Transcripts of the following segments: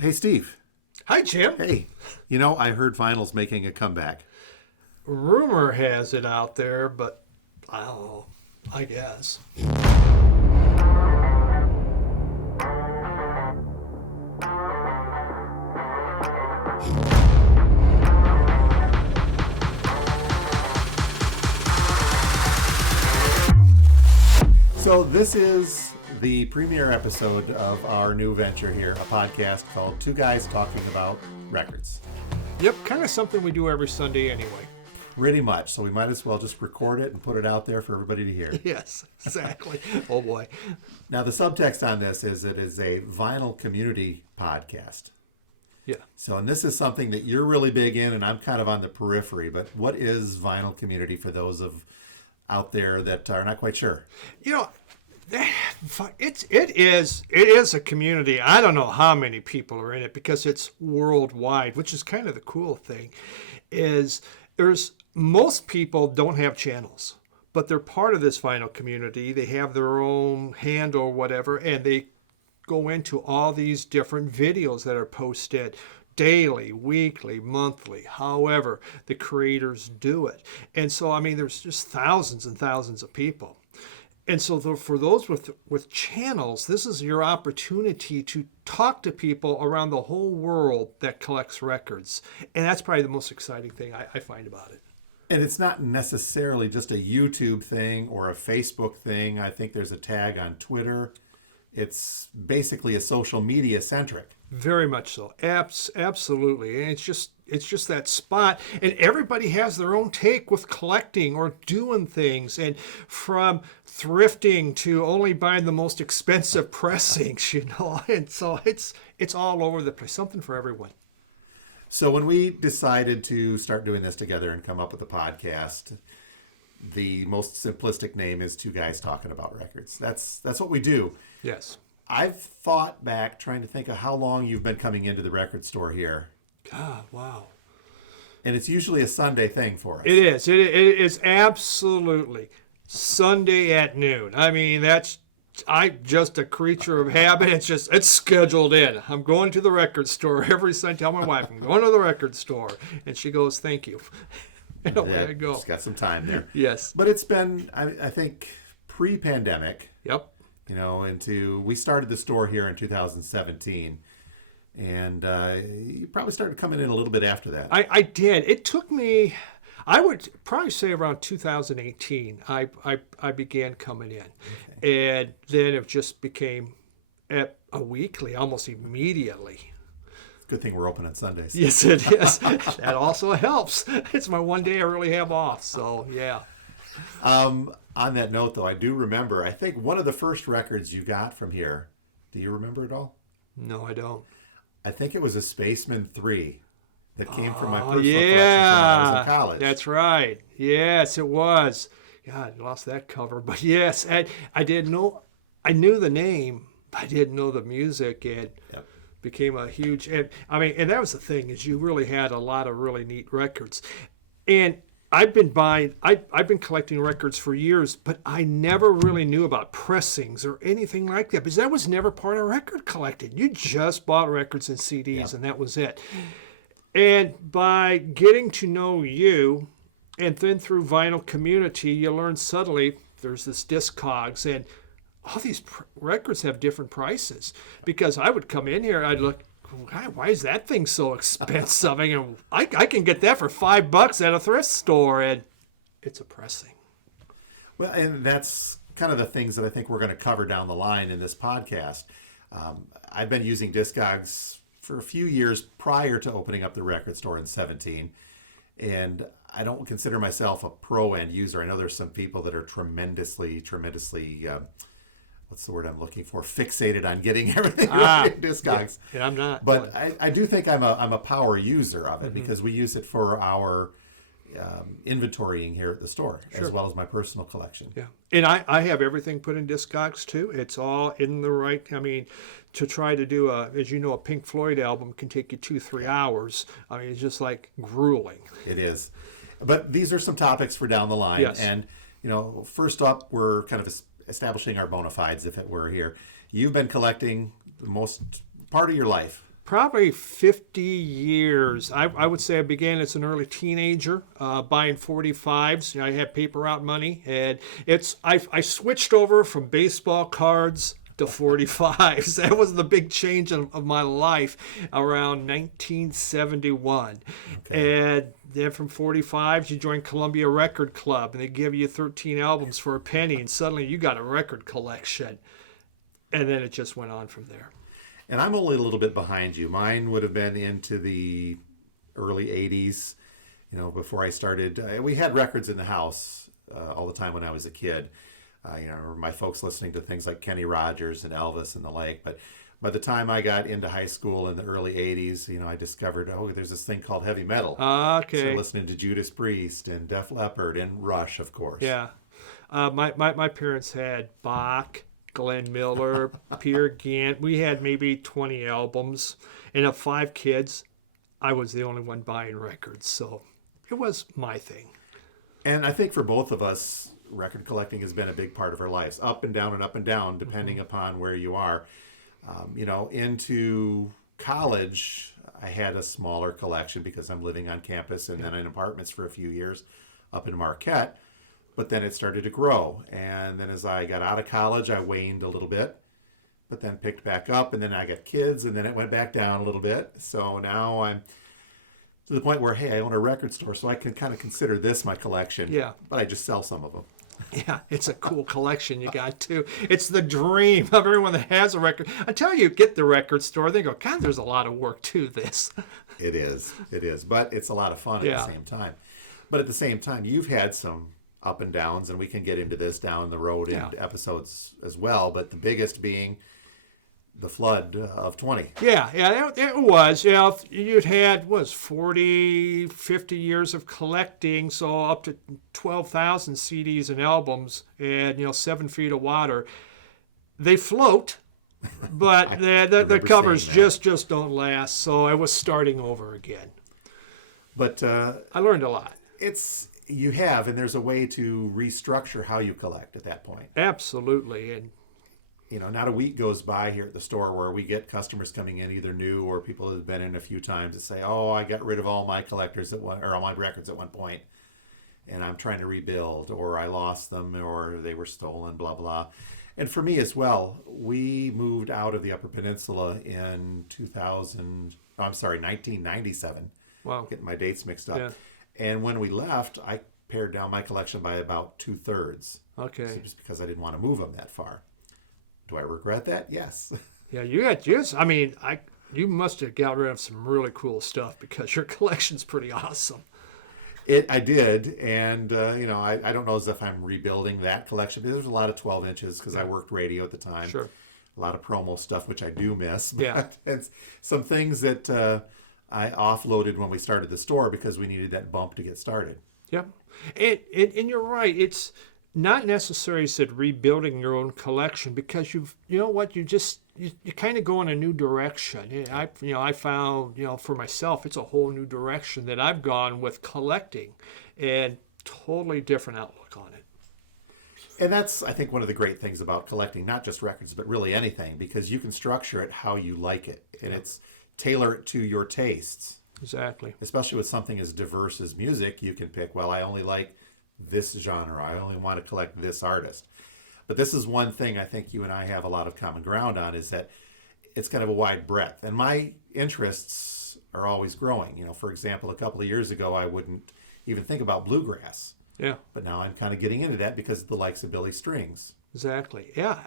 Hey, Steve. Hi, Jim. Hey, I heard vinyl's making a comeback. Rumor has it out there, but I don't know. I guess. So this is the premiere episode of our new venture here, a podcast called Two Guys Talking About Records. Yep, kind of something we do every Sunday anyway. Pretty much. So we might as well just record it and put it out there for everybody to hear. Yes, exactly. Oh, boy. Now, the subtext on this is it is a vinyl community podcast. Yeah. So, and this is something that you're really big in, and I'm kind of on the periphery. But what is vinyl community for those out there that are not quite sure? It is a community. I don't know how many people are in it because it's worldwide, which is kind of the cool thing. Most people don't have channels, but they're part of this vinyl community. They have their own handle or whatever, and they go into all these different videos that are posted daily, weekly, monthly, however the creators do it. And so, there's just thousands and thousands of people. And so for those with channels, this is your opportunity to talk to people around the whole world that collects records. And that's probably the most exciting thing I find about it. And it's not necessarily just a YouTube thing or a Facebook thing. I think there's a tag on Twitter. It's basically a social media centric. Very much so. Absolutely. And it's just that spot. And everybody has their own take with collecting or doing things. And from thrifting to only buying the most expensive pressings, And so it's all over the place. Something for everyone. So when we decided to start doing this together and come up with a podcast, the most simplistic name is Two Guys Talking About Records. That's what we do. Yes. I've thought back trying to think of how long you've been coming into the record store here. God, wow. And it's usually a Sunday thing for us. It is. It is absolutely Sunday at noon. I'm just a creature of habit. It's scheduled in. I'm going to the record store every Sunday. Tell my wife I'm going to the record store, and she goes, "Thank you." And away I go. Just got some time there. Yes. But it's been, I think, pre-pandemic. Yep. We started the store here in 2017, and you probably started coming in a little bit after that. I did. It took me, I would probably say around 2018, I began coming in. Okay. And then it just became a weekly, almost immediately. Good thing we're open on Sundays. Yes, it is. That also helps. It's my one day I really have off, so yeah. On that note, though, I do remember, I think one of the first records you got from here, do you remember it all? No, I don't. I think it was a Spaceman 3 that came from my personal collection when I was in college. That's right. Yes, it was. God, I lost that cover. But yes, I didn't know. I knew the name, but I didn't know the music. And yep. Became a huge, and that was the thing, is you really had a lot of really neat records. And I've been collecting records for years, but I never really knew about pressings or anything like that, because that was never part of record collecting. You just bought records and CDs, yeah. And that was it. And by getting to know you, and then through vinyl community, you learn subtly there's this Discogs, and all these records have different prices. Because I would come in here, I'd look, why is that thing so expensive? I can get that for $5 at a thrift store, and it's a pressing. Well, and that's kind of the things that I think we're going to cover down the line in this podcast. I've been using Discogs for a few years prior to opening up the record store in 2017, and I don't consider myself a pro end user. I know there's some people that are tremendously what's the word I'm looking for? Fixated on getting everything right in Discogs. Yeah, I'm not. But I do think I'm a power user of it, because we use it for our inventorying here at the store, sure. As well as my personal collection. Yeah, and I have everything put in Discogs too. It's all in the right. To try to do a Pink Floyd album can take you 2-3 hours. It's just like grueling. It is. But these are some topics for down the line. Yes. And first up, we're kind of establishing our bona fides, if it were here. You've been collecting the most part of your life. Probably 50 years. I would say I began as an early teenager buying 45s. You know, I had paper route money, and I switched over from baseball cards to 45s. That was the big change of my life around 1971. Okay. And then from 45s, you join Columbia Record Club, and they give you 13 albums for a penny, and suddenly you got a record collection. And then it just went on from there. And I'm only a little bit behind you. Mine would have been into the early 80s, you know, before I started. We had records in the house all the time when I was a kid. You know, I remember my folks listening to things like Kenny Rogers and Elvis and the like. But by the time I got into high school in the early 80s, you know, I discovered, oh, there's this thing called heavy metal. Okay. So listening to Judas Priest and Def Leppard and Rush, of course. Yeah. My parents had Bach, Glenn Miller, Peter Gant. We had maybe 20 albums. And of 5 kids, I was the only one buying records. So it was my thing. And I think for both of us, record collecting has been a big part of our lives, up and down, depending upon where you are. You know, into college, I had a smaller collection because I'm living on campus and then in apartments for a few years up in Marquette. But then it started to grow. And then as I got out of college, I waned a little bit, but then picked back up. And then I got kids, and then it went back down a little bit. So now I'm to the point where, hey, I own a record store, so I can kind of consider this my collection. Yeah. But I just sell some of them. Yeah, it's a cool collection you got too. It's the dream of everyone that has a record. Until you get the record store, they go, God, there's a lot of work to this. It is. But it's a lot of fun at the same time. But at the same time, you've had some up and downs, and we can get into this down the road in episodes as well. But the biggest being the flood of 20. Yeah, it was. You know, you'd had, 40, 50 years of collecting, so up to 12,000 CDs and albums, and, 7 feet of water. They float, but the covers just don't last, so I was starting over again. But I learned a lot. You have, and there's a way to restructure how you collect at that point. Absolutely, and not a week goes by here at the store where we get customers coming in, either new or people that have been in a few times, that say, "Oh, I got rid of all my collectors or all my records at one point, and I'm trying to rebuild, or I lost them, or they were stolen, blah blah." And for me as well, we moved out of the Upper Peninsula in 1997. Wow, getting my dates mixed up. Yeah. And when we left, I pared down my collection by about 2/3. Okay, just because I didn't want to move them that far. Do I regret that? Yes. Yeah, you got just. I mean, you must have got rid of some really cool stuff because your collection's pretty awesome. I did, and I don't know as if I'm rebuilding that collection, because there's a lot of 12 inches because I worked radio at the time. Sure. A lot of promo stuff, which I do miss. Yeah. It's some things that I offloaded when we started the store because we needed that bump to get started. Yeah, and you're right. It's not necessarily said rebuilding your own collection, because you kind of go in a new direction. I found, for myself, it's a whole new direction that I've gone with collecting, and totally different outlook on it. And that's, I think, one of the great things about collecting, not just records, but really anything, because you can structure it how you like it, and it's tailor it to your tastes. Exactly. Especially with something as diverse as music, you can pick, well, I only like this genre, I only want to collect this artist. But this is one thing I think you and I have a lot of common ground on, is that it's kind of a wide breadth, and my interests are always growing. For example, a couple of years ago I wouldn't even think about bluegrass, but now I'm kind of getting into that because of the likes of Billy Strings. Exactly. Yeah,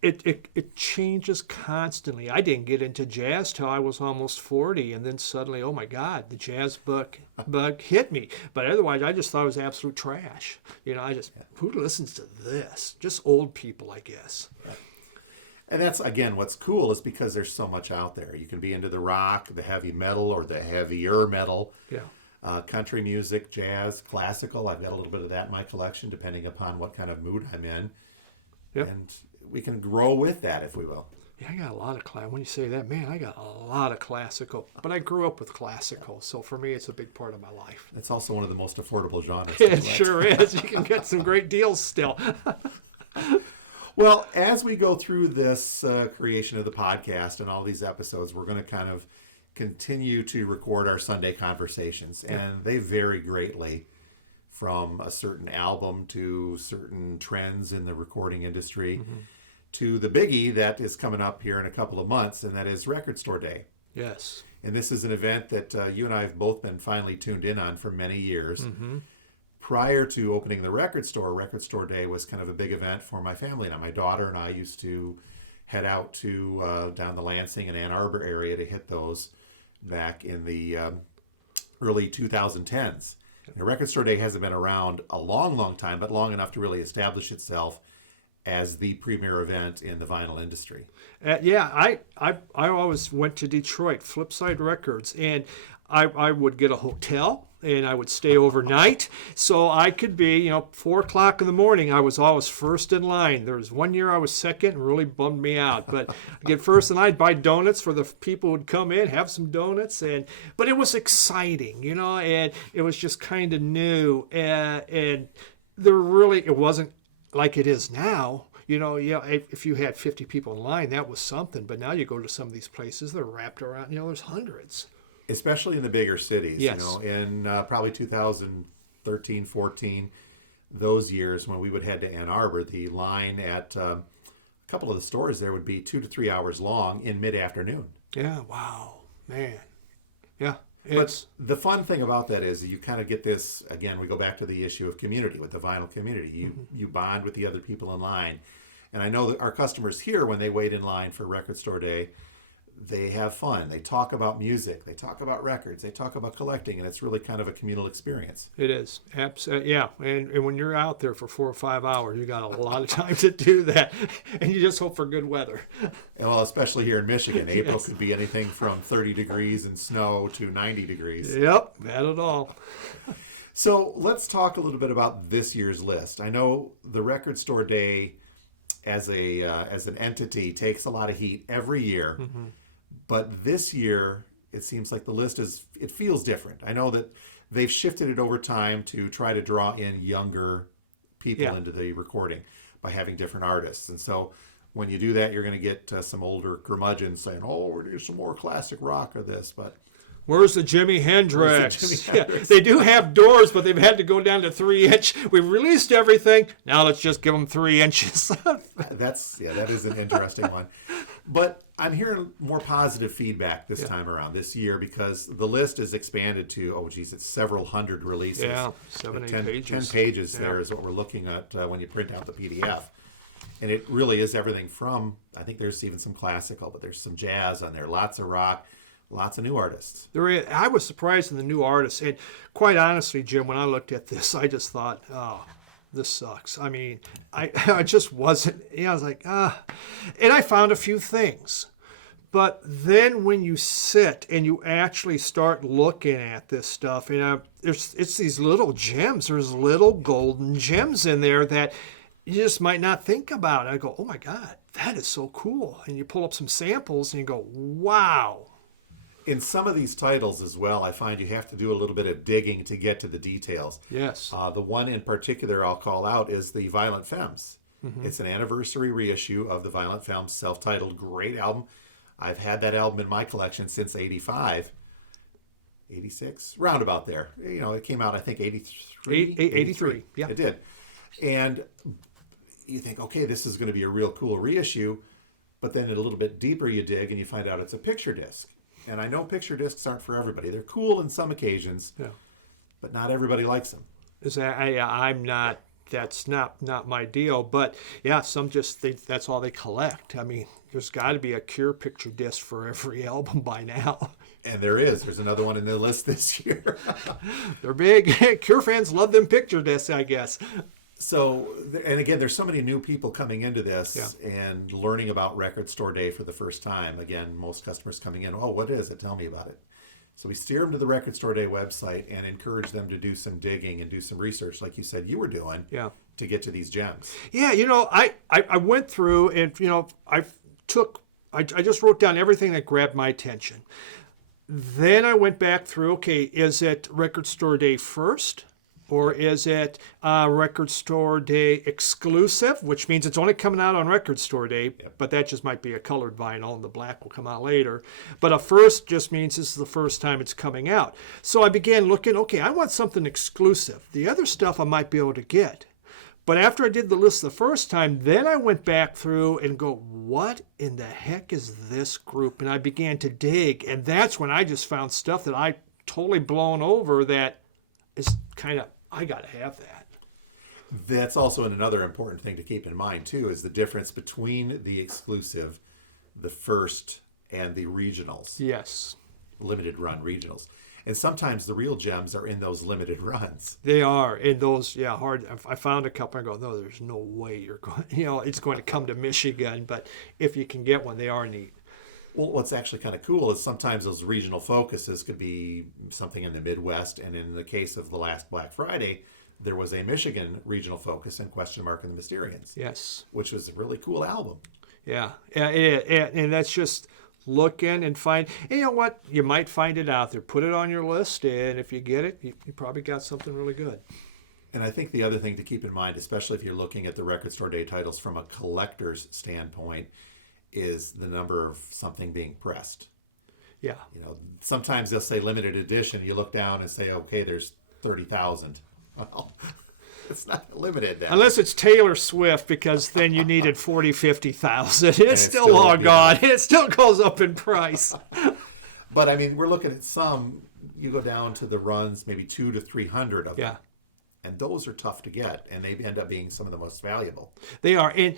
It changes constantly. I didn't get into jazz till I was almost 40, and then suddenly, oh my God, the jazz bug hit me. But otherwise, I just thought it was absolute trash. Who listens to this? Just old people, I guess. Yeah. And that's, again, what's cool is because there's so much out there. You can be into the rock, the heavy metal, or the heavier metal. Yeah. Country music, jazz, classical. I've got a little bit of that in my collection, depending upon what kind of mood I'm in. Yep. And we can grow with that, if we will. Yeah, I got a lot of when you say that, man, I got a lot of classical. But I grew up with classical, so for me, it's a big part of my life. It's also one of the most affordable genres. It sure is. You can get some great deals still. Well, as we go through this creation of the podcast and all these episodes, we're going to kind of continue to record our Sunday conversations, and they vary greatly from a certain album to certain trends in the recording industry to the biggie that is coming up here in a couple of months, and that is Record Store Day. Yes. And this is an event that you and I have both been finally tuned in on for many years. Prior to opening the record store day was kind of a big event for my family. Now, my daughter and I used to head out to down the Lansing and Ann Arbor area to hit those back in the early 2010s. Now, Record Store Day hasn't been around a long time, but long enough to really establish itself as the premier event in the vinyl industry. I always went to Detroit, Flipside Records, and I would get a hotel and I would stay overnight so I could be, 4 o'clock in the morning. I was always first in line. There was one year I was second and really bummed me out. But I'd get first and I'd buy donuts for the people who would come in, have some donuts. But it was exciting, and it was just kind of new. And it wasn't like it is now. If you had 50 people in line, that was something. But now you go to some of these places, they're wrapped around, there's hundreds. Especially in the bigger cities, yes. In probably 2013, 14, those years when we would head to Ann Arbor, the line at a couple of the stores there would be 2 to 3 hours long in mid-afternoon. Yeah, wow, man. Yeah. But the fun thing about that is you kind of get this, again, we go back to the issue of community with the vinyl community. You bond with the other people in line. And I know that our customers here, when they wait in line for Record Store Day, they have fun. They talk about music. They talk about records. They talk about collecting, and it's really kind of a communal experience. It is. Absolutely. Yeah. And when you're out there for 4 or 5 hours, you got a lot of time to do that, and you just hope for good weather. And well, especially here in Michigan, April could be anything from 30 degrees and snow to 90 degrees. Yep, not at all. So let's talk a little bit about this year's list. I know the Record Store Day as an entity takes a lot of heat every year. But this year, it seems like the list it feels different. I know that they've shifted it over time to try to draw in younger people into the recording by having different artists. And so when you do that, you're going to get some older curmudgeons saying, we're doing some more classic rock or this. But where's the Jimi Hendrix? Yeah, they do have doors, but they've had to go down to 3-inch. We've released everything. Now let's just give them 3 inches. That is an interesting one. But I'm hearing more positive feedback this time around, this year, because the list is expanded to, it's several hundred releases. Yeah, 8 pages. 10 pages there is what we're looking at when you print out the PDF. And it really is everything from, I think there's even some classical, but there's some jazz on there, lots of rock, lots of new artists. I was surprised in the new artists. And quite honestly, Jim, when I looked at this, I just thought, this sucks. I mean, I just wasn't, I was like, And I found a few things. But then when you sit and you actually start looking at this stuff, it's these little gems. There's little golden gems in there that you just might not think about. I go, oh my God, that is so cool. And you pull up some samples and you go, wow. In some of these titles as well, I find you have to do a little bit of digging to get to the details. Yes. The one in particular I'll call out is the Violent Femmes. It's an anniversary reissue of the Violent Femmes, self-titled, great album. I've had that album in my collection since 85, 86, roundabout there. It came out, I think, 83. 83, yeah. It did. And you think, okay, this is going to be a real cool reissue. But then a little bit deeper you dig and you find out it's a picture disc. And I know picture discs aren't for everybody. They're cool in some occasions, but not everybody likes them. I'm not. That's not my deal. But some just think that's all they collect. I mean, there's got to be a Cure picture disc for every album by now. And there is. There's another one in the list this year. They're big. Cure fans love them picture discs, I guess. So, and again, there's so many new people coming into this and learning about Record Store Day for the first time. Again, most customers coming in, what is it? Tell me about it. So we steer them to the Record Store Day website and encourage them to do some digging and do some research, like you said you were doing, to get to these gems. Yeah, I went through and, I just wrote down everything that grabbed my attention. Then I went back through, is it Record Store Day first? Or is it Record Store Day exclusive, which means it's only coming out on Record Store Day, but that just might be a colored vinyl and the black will come out later. But a first just means this is the first time it's coming out. So I began looking, okay, I want something exclusive. The other stuff I might be able to get. But after I did the list the first time, then I went back through and go, what in the heck is this group? And I began to dig. And that's when I just found stuff that I totally blown over that is kind of, I got to have that. That's also another important thing to keep in mind, too, is the difference between the exclusive, the first, and the regionals. Yes. Limited run regionals. And sometimes the real gems are in those limited runs. They are in those, hard. I found a couple and go, no, there's no way you're going, it's going to come to Michigan. But if you can get one, they are neat. Well, what's actually kind of cool is sometimes those regional focuses could be something in the Midwest. And in the case of the last Black Friday, there was a Michigan regional focus in Question Mark and the Mysterians. Yes. Which was a really cool album. Yeah. And that's just look in and find. And you know what? You might find it out there. Put it on your list. And if you get it, you probably got something really good. And I think the other thing to keep in mind, especially if you're looking at the Record Store Day titles from a collector's standpoint, is the number of something being pressed. Yeah. Sometimes they'll say limited edition. You look down and say, okay, there's 30,000. Well, it's not limited then. Unless it's Taylor Swift, because then you needed 40, 50,000. It's still all gone. It still goes up in price. But I mean, we're looking at some, you go down to the runs, maybe 200 to 300 of them. Yeah. And those are tough to get, and they end up being some of the most valuable. They are. And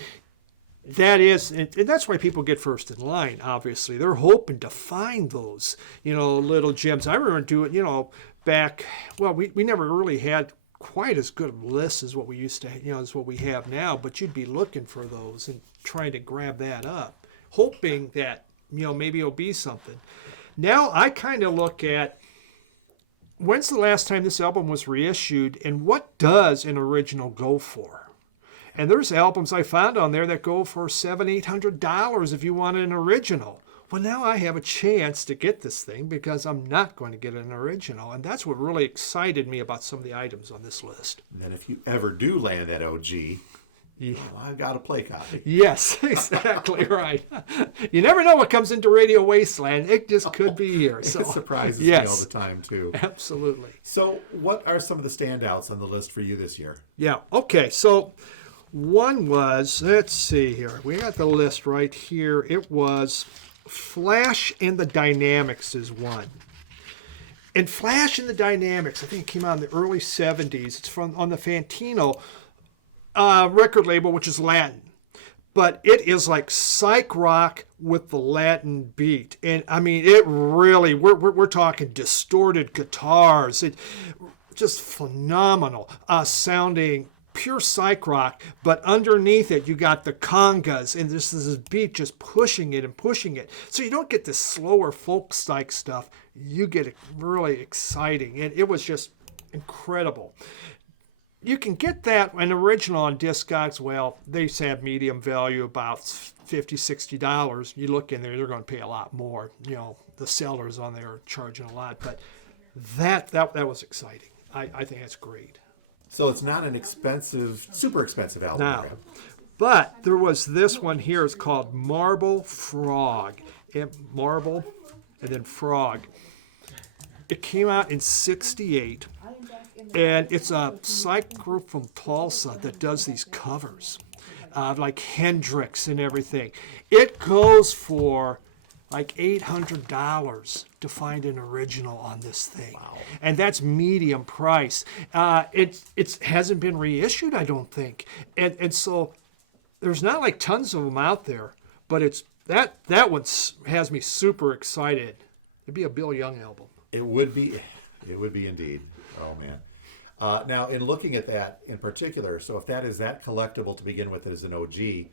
that's why people get first in line, obviously. They're hoping to find those, little gems. I remember doing, back, well, we never really had quite as good a list as what we used to, as what we have now, but you'd be looking for those and trying to grab that up, hoping that, maybe it'll be something. Now I kind of look at, when's the last time this album was reissued, and what does an original go for? And there's albums I found on there that go for $700-800 if you want an original. Well, now I have a chance to get this thing because I'm not going to get an original. And that's what really excited me about some of the items on this list. And then if you ever do land that OG, I've got a play copy. Yes, exactly right. You never know what comes into Radio Wasteland. It just could be here. So, it surprises me all the time, too. Absolutely. So what are some of the standouts on the list for you this year? Yeah, okay. So one was, let's see here. We got the list right here. It was Flash and the Dynamics is one. And Flash and the Dynamics, I think it came out in the early 70s. It's on the Fantino record label, which is Latin. But it is like psych rock with the Latin beat. And I mean, it really, we're talking distorted guitars. It just phenomenal sounding, pure psych rock, but underneath it you got the congas and this beat just pushing it and pushing it. So you don't get this slower folk psych stuff. You get it really exciting, and it was just incredible. You can get that an original on Discogs. Well, they have medium value, about $50-60. You look in there, they're going to pay a lot more. The sellers on there are charging a lot, but that was exciting. I think that's great. So it's not an super expensive album. No. But there was this one here. It's called Marble Frog. Marble and then Frog. It came out in '68. And it's a psych group from Tulsa that does these covers, like Hendrix and everything. It goes for like $800 to find an original on this thing. Wow. And that's medium price. It hasn't been reissued, I don't think. And so there's not like tons of them out there, but it's that one has me super excited. It'd be a Bill Young album. It would be indeed. Oh man. Now in looking at that in particular, so if that is that collectible to begin with as an OG,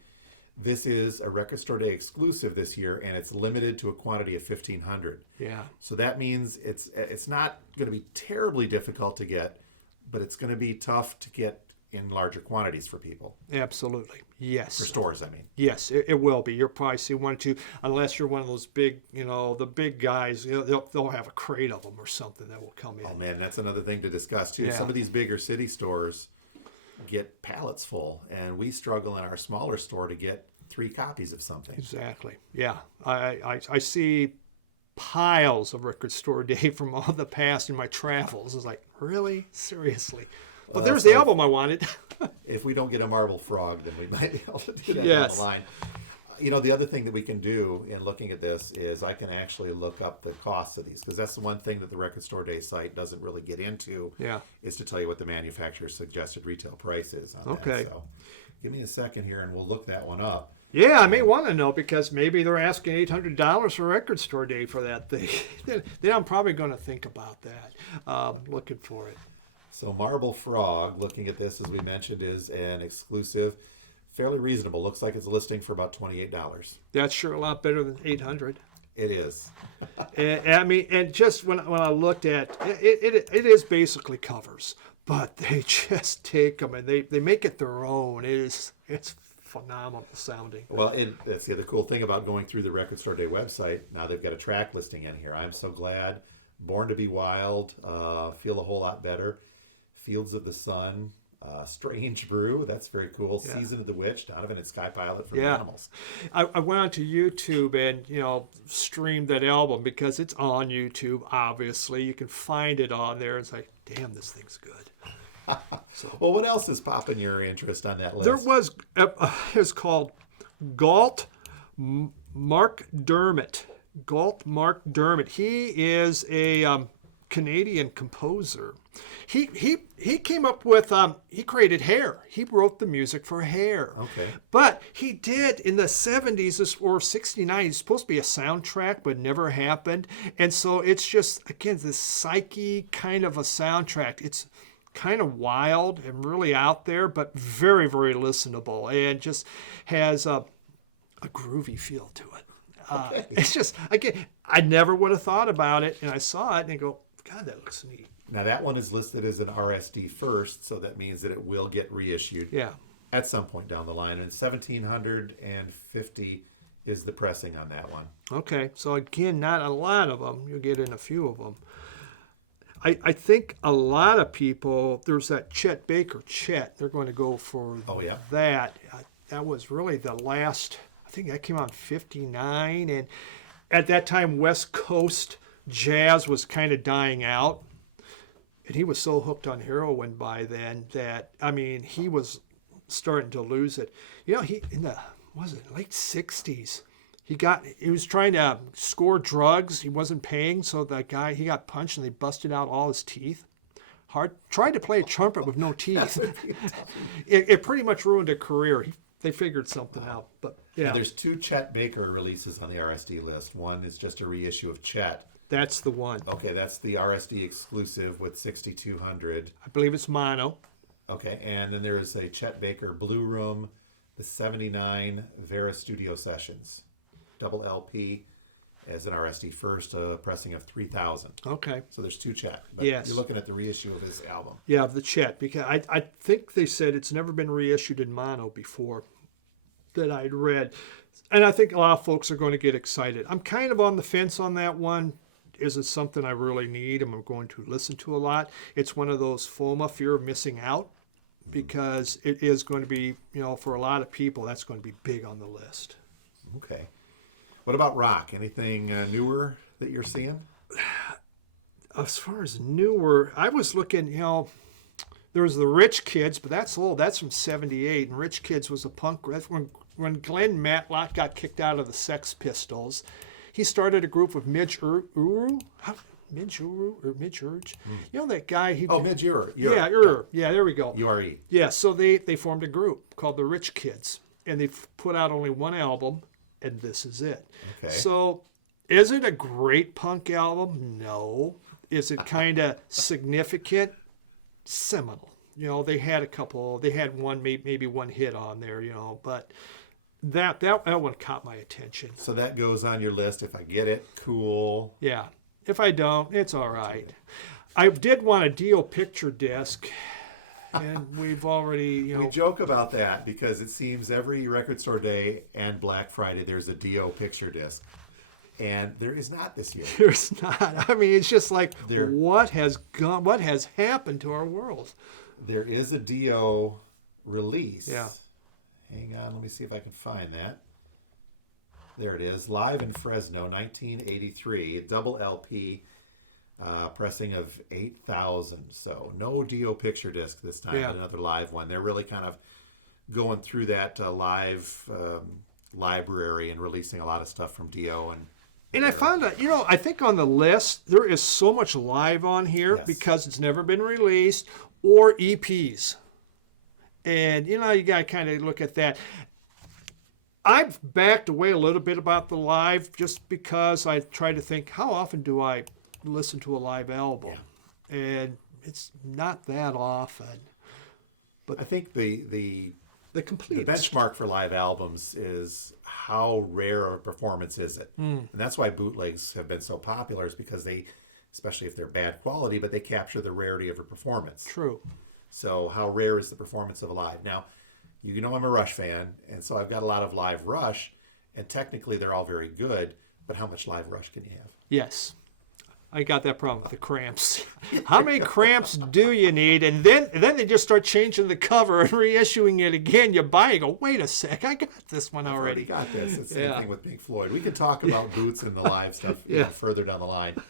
this is a Record Store Day exclusive this year, and it's limited to a quantity of 1,500. Yeah. So that means it's not going to be terribly difficult to get, but it's going to be tough to get in larger quantities for people, Absolutely. Yes. for stores, I mean. Yes, it will be. You'll probably see one or two, unless you're one of those big, the big guys. They'll have a crate of them or something that will come in. Oh man, that's another thing to discuss too. Yeah. Some of these bigger city stores get pallets full, and we struggle in our smaller store to get 3 copies of something. Exactly. Yeah, I see piles of Record Store Day from all the past in my travels. It's like, really? Seriously? Well, there's the album I wanted. If we don't get a marble frog, then we might be able to do that Yes. down the line. The other thing that we can do in looking at this is I can actually look up the costs of these, because that's the one thing that the Record Store Day site doesn't really get into. Yeah. Is to tell you what the manufacturer's suggested retail price is on Okay. that. So give me a second here and we'll look that one up. Yeah, I may want to know, because maybe they're asking $800 for Record Store Day for that thing. Then I'm probably going to think about that. Looking for it. So Marble Frog, looking at this, as we mentioned, is an exclusive, fairly reasonable. Looks like it's listing for about $28. That's sure a lot better than $800. It is. And just when I looked at it, it is basically covers, but they just take them and they make it their own. It's phenomenal sounding. Well, that's the other cool thing about going through the Record Store Day website. Now they've got a track listing in here. I'm so glad. Born to be Wild, Feel a Whole Lot Better, Fields of the Sun, Strange Brew, that's very cool. Yeah. Season of the Witch, Donovan and Sky Pilot from Yeah. Animals. I went onto YouTube and streamed that album, because it's on YouTube. Obviously, you can find it on there. It's like, damn, this thing's good. Well, what else is popping your interest on that list? There was it's called Galt Mark Dermott. Galt Mark Dermott. He is a Canadian composer. He came up with he created Hair. He wrote the music for Hair. Okay. But he did in the 70s or 69. It's supposed to be a soundtrack, but never happened. And so it's just, again, this psyche kind of a soundtrack. It's kind of wild and really out there, but very, very listenable, and just has a groovy feel to it. Okay. It's just, again, I never would have thought about it, and I saw it and I go, God, that looks neat. Now that one is listed as an RSD first, so that means that it will get reissued Yeah. at some point down the line. And 1,750 is the pressing on that one. Okay, so again, not a lot of them. You'll get in a few of them. I think a lot of people, there's that Chet Baker. They're going to go for Oh, yeah? that. That was really the last, I think that came out in 59. And at that time, West Coast jazz was kind of dying out. And he was so hooked on heroin by then that, he was starting to lose it. He, in the, late 60s, he was trying to score drugs. He wasn't paying, so he got punched and they busted out all his teeth. Tried to play a trumpet with no teeth. It pretty much ruined a career. They figured something out, but yeah. Now, there's 2 Chet Baker releases on the RSD list. One is just a reissue of Chet. That's the one. Okay, that's the RSD exclusive with 6,200. I believe it's mono. Okay, and then there is a Chet Baker Blue Room, the 79 Vera Studio Sessions, double LP as an RSD first, pressing of 3,000. Okay. So there's 2 Chet. But Yes. You're looking at the reissue of his album. Yeah, the Chet, because I think they said it's never been reissued in mono before that I'd read. And I think a lot of folks are going to get excited. I'm kind of on the fence on that one. Is it something I really need and I'm going to listen to a lot? It's one of those FOMA, fear of missing out, because it is going to be, for a lot of people, that's going to be big on the list. Okay. What about rock? Anything newer that you're seeing? As far as newer, I was looking, there was the Rich Kids, but that's old. That's from 78, and Rich Kids was a punk. That's when Glenn Matlock got kicked out of the Sex Pistols. He started a group with Midge Uru. Midge Urge? That guy? Midge Ure. Yeah, Ure. Yeah, there we go. URE. Yeah, so they formed a group called the Rich Kids, and they put out only one album, and this is it. Okay. So is it a great punk album? No. Is it kind of significant? Seminal. They had one, maybe one hit on there, but that one caught my attention. So that goes on your list. If I get it, cool. Yeah. If I don't, it's all right. I did want a Dio picture disc. And we've already, We joke about that because it seems every record store day and Black Friday there's a Dio picture disc. And there is not this year. there's not. I mean, it's just like, There- what has happened to our world? There is a Dio release. Yeah. Hang on, let me see if I can find that. There it is, live in Fresno, 1983, double LP, pressing of 8,000. So no Dio picture disc this time, Yeah. but another live one. They're really kind of going through that live library and releasing a lot of stuff from Dio. And I found out, I think on the list, there is so much live on here Yes. because it's never been released, or EPs. And, you got to kind of look at that. I've backed away a little bit about the live just because I try to think, how often do I listen to a live album? Yeah. And it's not that often. I think the complete benchmark for live albums is how rare a performance is it. And that's why bootlegs have been so popular, is because they, especially if they're bad quality, but they capture the rarity of a performance. True. So how rare is the performance of a live? Now, I'm a Rush fan, and so I've got a lot of live Rush, and technically they're all very good, but how much live Rush can you have? Yes. I got that problem with the cramps. How many cramps do you need? And then they just start changing the cover and reissuing it again. You buy it, go, wait a sec, I got this one I've already. got this. It's the Yeah. same thing with Pink Floyd. We can talk about boots and the live stuff Yeah. further down the line.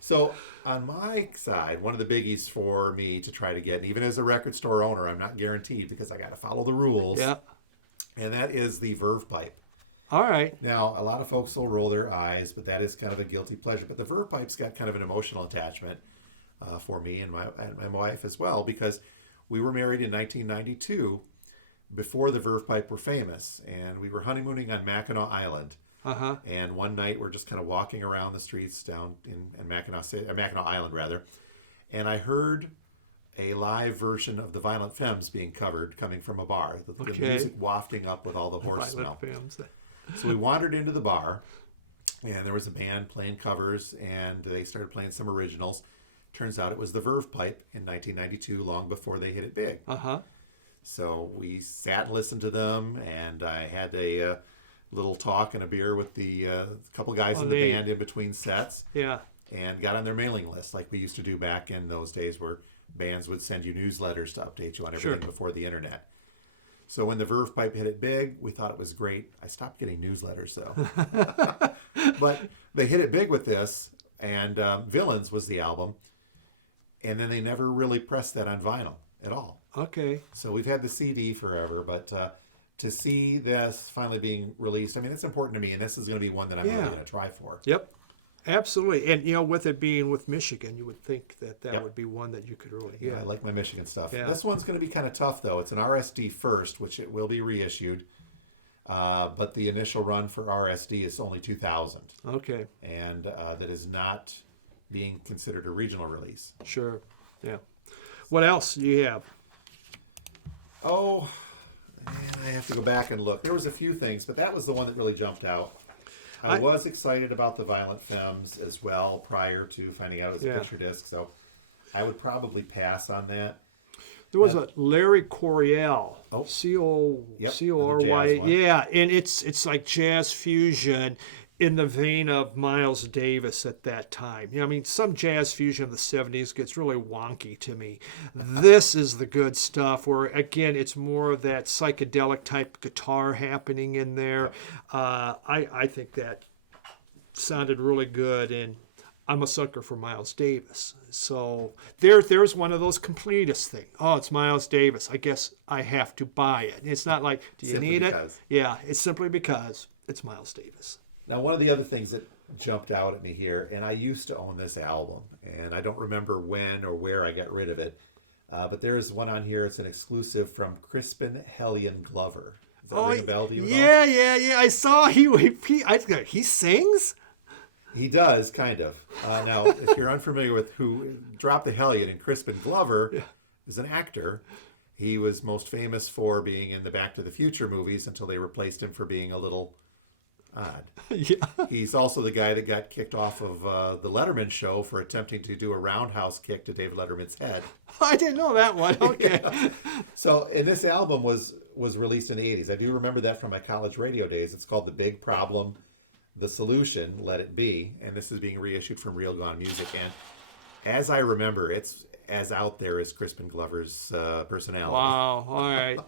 So on my side, one of the biggies for me to try to get, and even as a record store owner, I'm not guaranteed because I got to follow the rules. Yeah. And that is the Verve pipe. All right. Now, a lot of folks will roll their eyes, but that is kind of a guilty pleasure. But the Verve pipe's got kind of an emotional attachment for me and my wife as well, because we were married in 1992 before the Verve pipe were famous, and we were honeymooning on Mackinac Island. Uh-huh. And one night we're just kind of walking around the streets down in Mackinac Island, rather, and I heard a live version of the Violent Femmes being covered coming from a bar. The music wafting up with all the horse smell. So we wandered into the bar, and there was a band playing covers, and they started playing some originals. Turns out it was the Verve pipe in 1992, long before they hit it big. Uh-huh. So we sat and listened to them, and I had a little talk and a beer with the couple guys in the band in between sets. Yeah. And got on their mailing list like we used to do back in those days, where bands would send you newsletters to update you on everything before the internet. So when the Verve pipe hit it big, we thought it was great. I stopped getting newsletters, though. But they hit it big with this, and Villains was the album. And then they never really pressed that on vinyl at all. Okay. So we've had the CD forever, but to see this finally being released, I mean, it's important to me, and this is going to be one that I'm really going to try for. Yep. Absolutely. And, with it being with Michigan, you would think that would be one that you could really get. Yeah, I like my Michigan stuff. Yeah. This one's going to be kind of tough, though. It's an RSD first, which it will be reissued. But the initial run for RSD is only 2,000. Okay. And that is not being considered a regional release. Sure. Yeah. What else do you have? Oh, I have to go back and look. There was a few things, but that was the one that really jumped out. I was excited about the Violent Femmes as well prior to finding out it was a picture disc, so I would probably pass on that. There was a Larry Coryell, Yep, C-O-R-Y. another jazz one. Yeah, and it's like jazz fusion in the vein of Miles Davis at that time. I mean, some jazz fusion of the 70s gets really wonky to me. This is the good stuff where, again, it's more of that psychedelic type guitar happening in there. I think that sounded really good, and I'm a sucker for Miles Davis. So there's one of those completist things. Oh, it's Miles Davis. I guess I have to buy it. It's not like, do you Simply need because. it? Yeah, it's simply because it's Miles Davis. Now, one of the other things that jumped out at me here, and I used to own this album, and I don't remember when or where I got rid of it, but there's one on here. It's an exclusive from Crispin Hellion Glover. Does that ring a bell to you at all? Yeah. I saw he sings? He does, kind of. Now, if you're unfamiliar with who dropped the Hellion, and Crispin Glover is an actor. He was most famous for being in the Back to the Future movies until they replaced him for being a little Odd. Yeah. He's also the guy that got kicked off of the Letterman show for attempting to do a roundhouse kick to David Letterman's head. I didn't know that one. Okay. Yeah. So, and this album was released in the 80s. I do remember that from my college radio days. It's called The Big Problem, The Solution, Let It Be. And this is being reissued from Real Gone Music. And as I remember, it's as out there as Crispin Glover's personality. Wow. All right.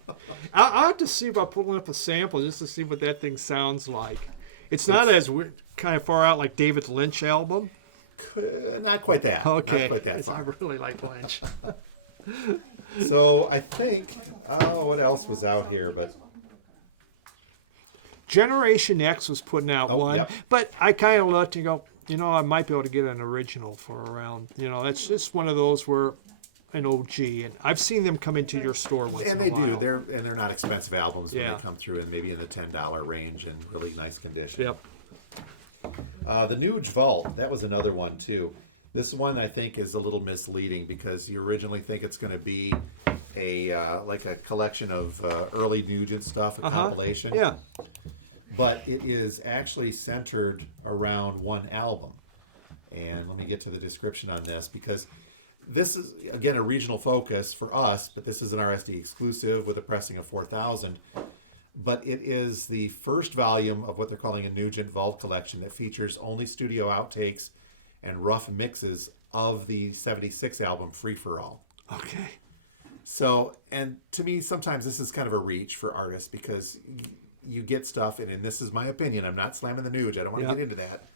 I'll have to see about pulling up a sample just to see what that thing sounds like. It's not as kind of far out like David Lynch album. Not quite that. Okay. Not quite that 'Cause I far. really like Lynch. So I think, what else was out here? But Generation X was putting out one, yep. but I kind of looked and go, I might be able to get an original for around, that's just one of those where an OG, and I've seen them come into your store once and in they a while. do. They're not expensive albums when Yeah. they come through, and maybe in the $10 range and really nice condition. Yep. The Nuge Vault, that was another one too. This one I think is a little misleading because you originally think it's going to be like a collection of early Nugent stuff, a compilation. Yeah. But it is actually centered around one album. And let me get to the description on this because this is, again, a regional focus for us, but this is an RSD exclusive with a pressing of 4,000. But it is the first volume of what they're calling a Nugent Vault collection that features only studio outtakes and rough mixes of the 76 album Free For All. Okay. So, and to me, sometimes this is kind of a reach for artists because you get stuff, and this is my opinion, I'm not slamming the Nuge, I don't want to get into that.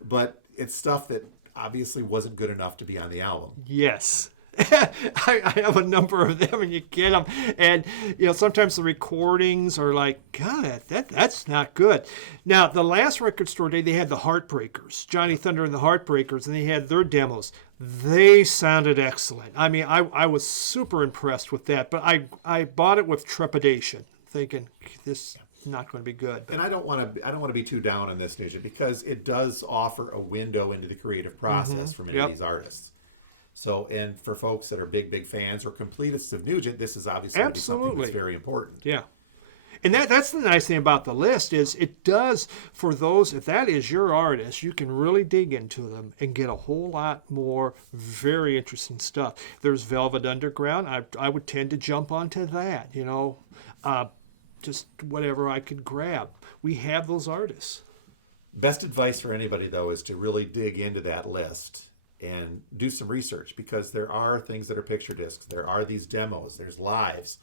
But it's stuff that obviously wasn't good enough to be on the album. Yes. I have a number of them, and you get them, and sometimes the recordings are like, God, that's not good. Now, the last record store day, they had the Heartbreakers, Johnny Thunder and the Heartbreakers, and they had their demos. They sounded excellent. I mean, I was super impressed with that, but I bought it with trepidation, thinking this is not going to be good. And I don't want to be too down on this, Nugent, because it does offer a window into the creative process for many of these artists. So, and for folks that are big fans or completists of Nugent, this is obviously going to be something that's very important. Yeah. And that's the nice thing about the list is it does, for those, if that is your artist, you can really dig into them and get a whole lot more very interesting stuff. There's Velvet Underground. I would tend to jump onto that, just whatever I could grab. We have those artists. Best advice for anybody, though, is to really dig into that list and do some research because there are things that are picture discs. There are these demos. There's lives.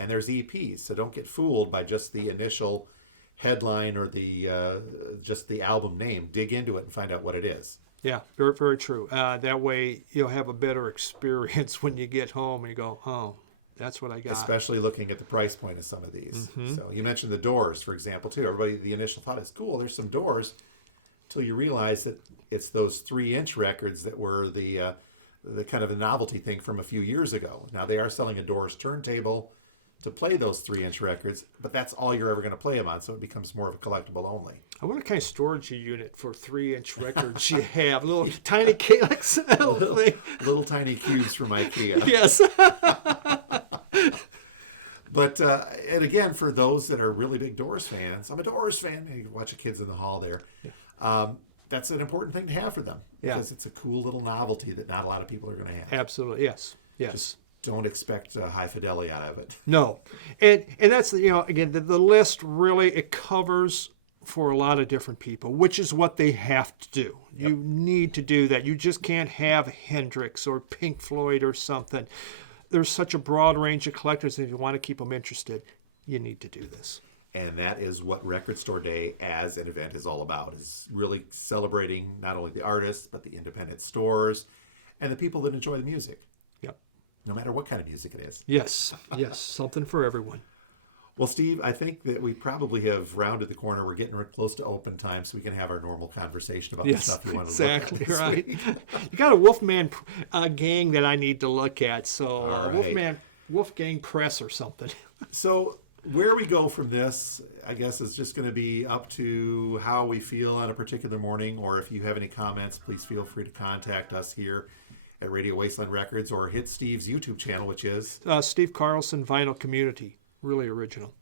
And there's EPs. So don't get fooled by just the initial headline or the just the album name. Dig into it and find out what it is. Yeah, very, very true. That way you'll have a better experience when you get home and you go, oh, that's what I got. Especially looking at the price point of some of these. So you mentioned the Doors, for example, too. Everybody, the initial thought is, cool, there's some Doors, until you realize that it's those 3-inch records that were the kind of a novelty thing from a few years ago. Now they are selling a Doors turntable to play those 3-inch records, but that's all you're ever going to play them on, so it becomes more of a collectible only. I wonder what kind of storage unit for 3-inch records you have. Little tiny calyx thing. Little tiny cubes from IKEA. Yes. But, and again, for those that are really big Doors fans, I'm a Doors fan. You can watch the Kids in the Hall there. Yeah. That's an important thing to have for them because it's a cool little novelty that not a lot of people are going to have. Absolutely. Yes. Just don't expect high fidelity out of it. No. And that's, again, the list really, it covers for a lot of different people, which is what they have to do. Yep. You need to do that. You just can't have Hendrix or Pink Floyd or something. There's such a broad range of collectors, and if you want to keep them interested, you need to do this. And that is what Record Store Day as an event is all about, is really celebrating not only the artists, but the independent stores and the people that enjoy the music. Yep. No matter what kind of music it is. Yes, something for everyone. Well, Steve, I think that we probably have rounded the corner. We're getting close to open time, so we can have our normal conversation about the stuff you want to look at. Exactly right. You got a Wolfman gang that I need to look at, so right. Wolfgang Press or something. So where we go from this, I guess, is just going to be up to how we feel on a particular morning, or if you have any comments, please feel free to contact us here at Radio Wasteland Records, or hit Steve's YouTube channel, which is Steve Carlson, Vinyl Community. Really original.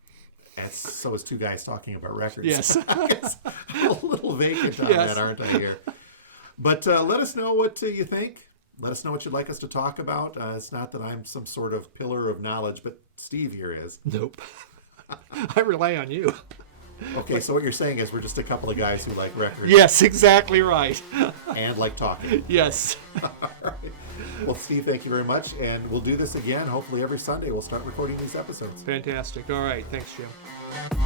So is two guys talking about records. Yes. I'm a little vacant on Yes. that, aren't I, here? But let us know what you think. Let us know what you'd like us to talk about. It's not that I'm some sort of pillar of knowledge, but Steve here is. Nope. I rely on you. Okay, so what you're saying is we're just a couple of guys who like records Yes, exactly right. and like talking. Yes. All right. Well, Steve, thank you very much. And we'll do this again. Hopefully every Sunday we'll start recording these episodes. Fantastic. All right. Thanks, Jim.